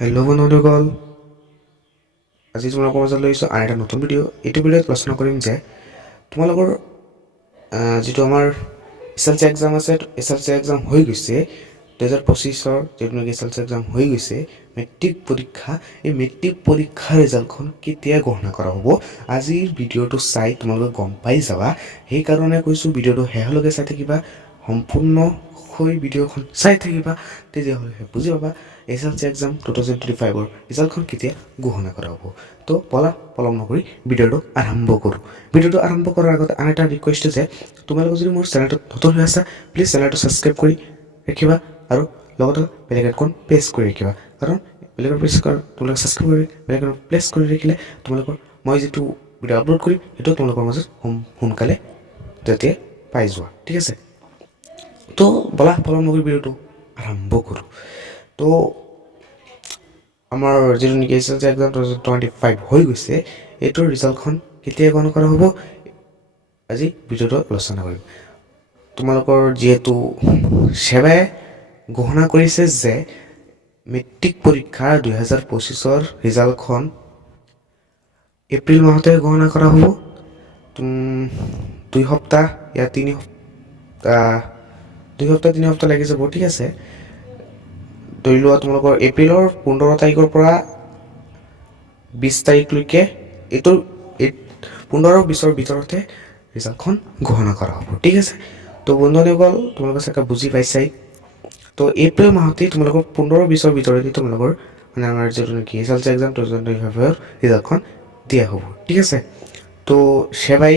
Hello' বন্ধুসকল, আজি তোমালোকৰ মাজত লৈছোঁ আৰু এটা নতুন ভিডিঅ'। এইটো ভিডিঅ'ত আলোচনা কৰিম যে তোমালোকৰ যিটো আমাৰ এছ এল চি এক্সাম আছে, এছ এল চি এক্সাম হৈ গৈছে 2025-ৰ যিটো নেকি এছ এল চি এক্সাম হৈ গৈছে, মেট্ৰিক পৰীক্ষা। এই মেট্ৰিক পৰীক্ষাৰ ৰিজাল্টখন কেতিয়া ঘোষণা কৰা হ'ব, আজিৰ ভিডিঅ'টো চাই তোমালোকে গম পাই যাবা। সেইকাৰণে কৈছোঁ ভিডিঅ'টো শেষলৈকে চাই থাকিবা, সম্পূৰ্ণকৈ ভিডিঅ'খন চাই থাকিবা, তেতিয়াহ'লে বুজি পাবা এছ এল চি এক্সাম 2025-ৰ ৰিজাল্টখন কেতিয়া ঘোষণা কৰা হ'ব। তো পলম নকৰি ভিডিঅ'টো আৰম্ভ কৰোঁ। ভিডিঅ'টো আৰম্ভ কৰাৰ আগতে আন এটা ৰিকুৱেষ্ট যে তোমালোকে যদি মোৰ চেনেলটোত নতুন হৈ আছা, প্লিজ চেনেলটো ছাবস্ক্ৰাইব কৰি ৰাখিবা আৰু লগতে বেল আইকন প্ৰেছ কৰি ৰাখিবা। কাৰণ বেল আইকন প্ৰেছ কৰা তোমালোকে ছাবস্ক্ৰাইব কৰি বেল আইকন প্ৰেছ কৰি ৰাখিলে তোমালোকৰ মই যিটো ভিডিঅ' আপলোড কৰিম সেইটো তোমালোকৰ মাজত সোনকালে তেতিয়াই পাই যোৱা, ঠিক আছে। তো পলম নকৰি ভিডিঅ'টো আৰম্ভ কৰোঁ। তো আমাৰ যিটো নেকি এছ এল চি এক্সাম 2025 হৈ গৈছে, এইটোৰ ৰিজাল্টখন কেতিয়া ঘোষণা কৰা হ'ব আজি ভিডিঅ'টো আলোচনা কৰিম। তোমালোকৰ যিহেতু সেৱাই ঘোষণা কৰিছে যে মেট্ৰিক পৰীক্ষা 2025-ৰ ৰিজাল্টখন এপ্ৰিল মাহতে ঘোষণা কৰা হ'ব। 2 সপ্তাহ या 3 সপ্তাহ লাগি যাব, ঠিক আছে। ধৰি লোৱা তোমালোকৰ এপ্ৰিলৰ 15 তাৰিখৰ পৰা 20 তাৰিখলৈকে এইটো 15-20ৰ ভিতৰতে ৰিজাল্টখন ঘোষণা কৰা হ'ব, ঠিক আছে। তো বন্ধুসকল, তোমালোকে চাগে বুজি পাইছাই। তো এপ্ৰিল মাহতেই তোমালোকৰ 15-20ৰ ভিতৰতে তোমালোকৰ মানে আমাৰ যিটো নেকি এছ এল চি এক্সাম 2025-ৰ ৰিজাল্টখন দিয়া হ'ব, ঠিক আছে। তো সেৱাই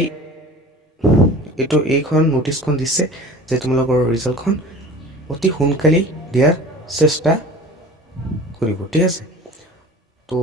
এইখন নটিচখন দিছে যে তোমালোকৰ ৰিজাল্টখন অতি সোনকালেই দিয়াৰ চেষ্টা কৰিব, ঠিক আছে। তো